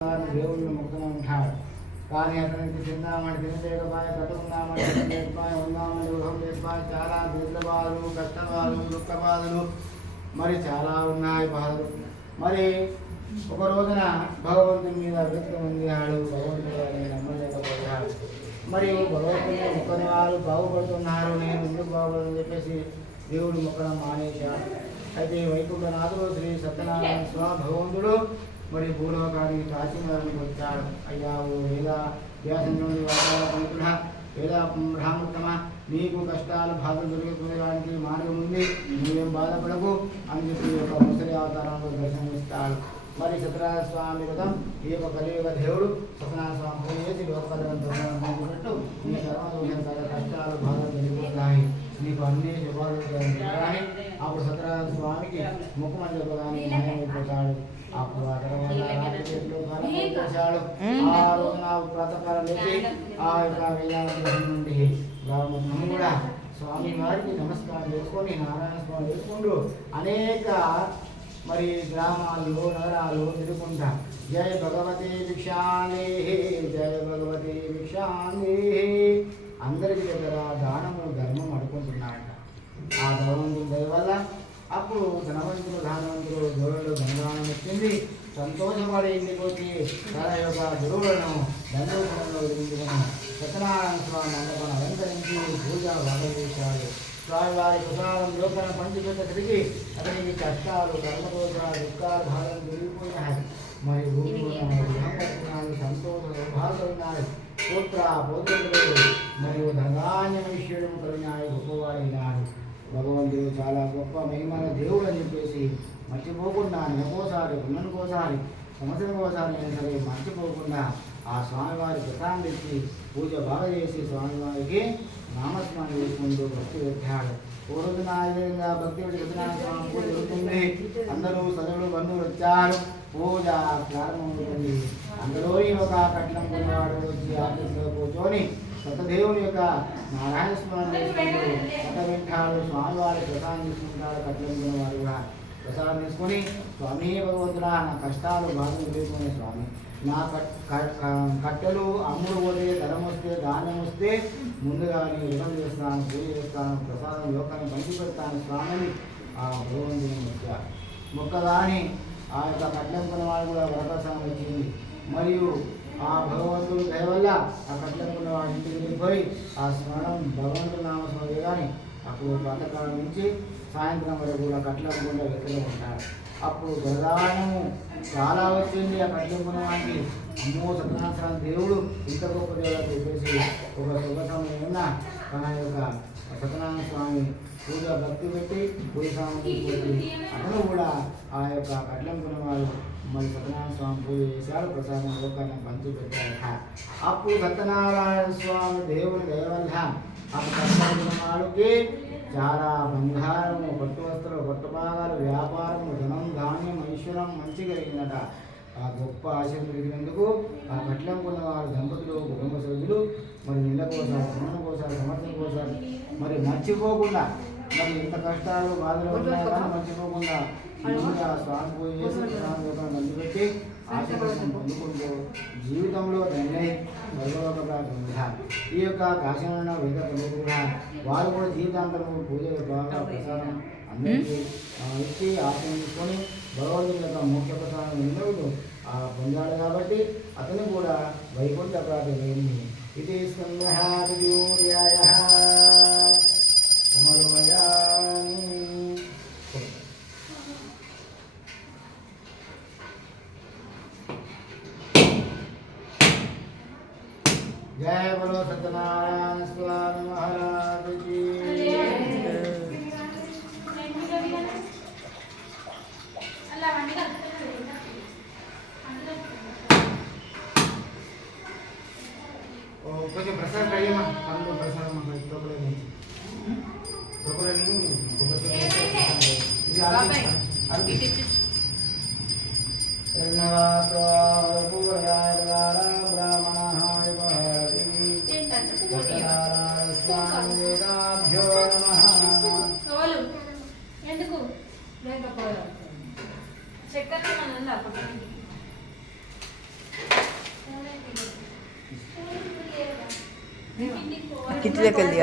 దేవుళ్ళు ముక్తమే ఉంటాడు. కానీ అతనికి తిందామని తినలేకపాయ, కట్టుకుందామని లేకపాయ, ఉందామని ఊహం లేకపాయ, చాలా దీర్ఘబాధలు, కష్టబాధలు, దుఃఖబాధలు మరి చాలా ఉన్నాయి బాధలు. మరి ఒక రోజున భగవంతుని మీద విరక్తి పొందాడు. భగవంతుడు నమ్మలేకపోయాడు. మరియు భగవంతుని మొక్కని వారు బాగుపడుతున్నారు, నేను ఎందుకు బాగుపడని చెప్పేసి దేవుడు మొక్కడం మానేశాడు. అయితే వైకుంఠనాథుడు శ్రీ సత్యనారాయణ స్వామి భగవంతుడు మరి భూలోకానికి ప్రాచీనానికి వచ్చాడు. అయ్యా ఓ వేద వ్యాసం నుండి వాతావరణ వేద బ్రాహ్మణమా, నీకు కష్టాలు బాధలు దొరికిపోయడానికి మార్గం ఉంది, నువ్వేం బాధపడకు అని చెప్పి ఒక ముసలి అవతారంలో దర్శనమిస్తాడు. మరి సత్యనారాయణ స్వామి వ్రతం ఈ యొక్క కలియుగ దేవుడు సత్యనారాయణ స్వామి పూజ చేసి లోకల్పెట్టు, నీ సర్వదోషాల కష్టాలు బాధలు జరిగిపోతాయి, నీకు అన్ని శుభాలు కానీ అప్పుడు సత్యనారాయణ స్వామికి ముఖమంది ప్రధాని మాయమైపోతాడు. అప్పుడు ఆ తర్వాత చేశాడు. ఆ రోజున ప్రాతకాలం లేచి ఆ యొక్క వేయాల నుండి బ్రాహ్మణులు కూడా స్వామి వారికి నమస్కారం చేసుకొని నారాయణ స్వామి చేసుకుంటూ అనేక మరి గ్రామాల్లో నగరాలు తిరుగుకుంటా జయ భగవతి భిక్షాందే, జయ భగవతి భిక్షాందే అందరికి దగ్గర దానము ధర్మం అడుకుంటున్నాడట. ఆ భగవంతుని దయ వల్ల అప్పుడు ధనవంతులు ధనవంతులు దేవుళ్ళు ధనదానం వచ్చింది. సంతోషపడి ఇంటికి వచ్చి తన యొక్క గురువులను దండోపంలో ఎదుర్కొను సత్యనారాయణ స్వామి మండపం అలంకరించి పూజ బాగా చేశాడు. స్వామివారి ప్రసాదం లోపల పంచిపెట్టేసరికి అతనికి కష్టాలు, కర్మదోషాలు, దుఃఖాలు బాధలు పెరిగిపోయినాయి. మరి భూమిలో సంతోష సౌభాగ్యులున్నాయి. పుత్ర పౌత్రులు మరియు ధనాన్యమనుష్యుడు కలిగినాయి, గొప్పవాడైనాడు. భగవంతుడు చాలా గొప్ప మహిమల దేవుడు అని చెప్పేసి మర్చిపోకుండా నెలకోసారి, పున్నెలకోసారి, సంవత్సరంకోసారి అయినా సరే మర్చిపోకుండా ఆ స్వామివారి ప్రసాదం తెచ్చి పూజ బాగా చేసి స్వామివారికి నామస్మరణ చేసుకుంటూ భక్తి పెట్టాడు. ఓ రోజున విధంగా భక్తి పెట్టి సత్యనారాయణ స్వామి పూజ జరుగుతుంది. అందరూ సదరులు బంధువులు వచ్చారు. పూజ ప్రారంభమవుతుంది. అందరూ ఒక కట్నం కొన్నవాడు వచ్చి ఆఫీసులో కూర్చొని సతదేవుని యొక్క నారాయణ స్మరణ చేసుకుంటూ కట్ట వింటాడు. స్వామివారి ప్రసాదం తీసుకుంటాడు. కట్నం కొన్నవాడు కూడా ప్రసాదం తీసుకొని స్వామి భగవంతుడా, నా కష్టాలు బాధలు తీసుకునే స్వామి, నా కట్టెలు అమ్ముడు పోతే ధనం వస్తే ధాన్యం వస్తే ముందుగా నేను రుణం చేస్తాను, పూజ చేస్తాను, ప్రసాదం లోకాన్ని పంచిపెడతాను స్వామిని ఆ భగవంతుని మొక్కదాని ఆ యొక్క కట్నం కొన్నవాడు కూడా వరప్రసాదం వచ్చింది. మరియు ఆ భగవంతుడు దయ వల్ల ఆ కట్నం కొన్నవాడి ఇంటికి వెళ్ళిపోయి ఆ స్మరణం భగవంతుడు నామస్మరణ కానీ అప్పుడు ప్రాతకాలం నుంచి సాయంత్రం వరకు కూడా కట్లంకుండా వెళ్తూ ఉంటారు. అప్పుడు ప్రధానము చాలా వచ్చింది ఆ కట్లంకున్నవాడికి. అమ్మో సత్యనారాయణ దేవుడు ఇంత గొప్ప దేవుడు చెప్పేసి ఒక శుభ సమయం తన యొక్క సత్యనారాయణ స్వామి పూజ భక్తి పెట్టి పూజ సామాన్ని పెట్టి అతను కూడా ఆ యొక్క కట్లంకున్నవాడు మరి సత్యనారాయణ స్వామి పూజ చేశాడు. ప్రసాదం లోకాన్ని పంచి పెట్టాడు. అప్పుడు సత్యనారాయణ స్వామి దేవుని దయవల్ల అప్పుడు కట్లంకున్నవాడికి చాలా బంగారము, పట్టు వస్త్రాలు, పట్టు భాగాలు, వ్యాపారము, ధనం, ధాన్యం, ఐశ్వర్యం మంచి కలిగినట. ఆ గొప్ప ఆశయం కలిగినందుకు ఆ కట్లం కొన్నవారు దంపతులు, కుటుంబ సభ్యులు మరి నెలకోసారి, సంవత్సరం సంవత్సరం కోసారి మరి మర్చిపోకుండా మరి ఎంత కష్టాలు బాధలు ఉన్నాయో కానీ మర్చిపోకుండా స్వామి పూజ చేసి ప్రధాన మంచి పెట్టి ఆశీర్వాదం పొందుకుంటూ జీవితంలో ధన్యై భగవత పొందారు. ఈ యొక్క కాశీలో వేద కూడా వారు కూడా జీవితాంతరం పూజ బాగా ప్రసాదం అందరికీ ఇచ్చి ఆశ్రయించుకొని భగవంతుని యొక్క ముఖ్య ప్రసాదం ఎందుకు పొందాడు. కాబట్టి అతను కూడా వైకుంఠ ప్రాప్తి అయింది. ఇది స్కందూర్యాయ సమర్మయామి. जय बोलो सत्यनारायण स्वामी महाराज की। కొంచెం ప్రసాదం కడియమ్మా, పండు ప్రసాదం ఎందుకు చక్కెర ఇంటికి పోవాలి. కిట్లకి వెళ్ళి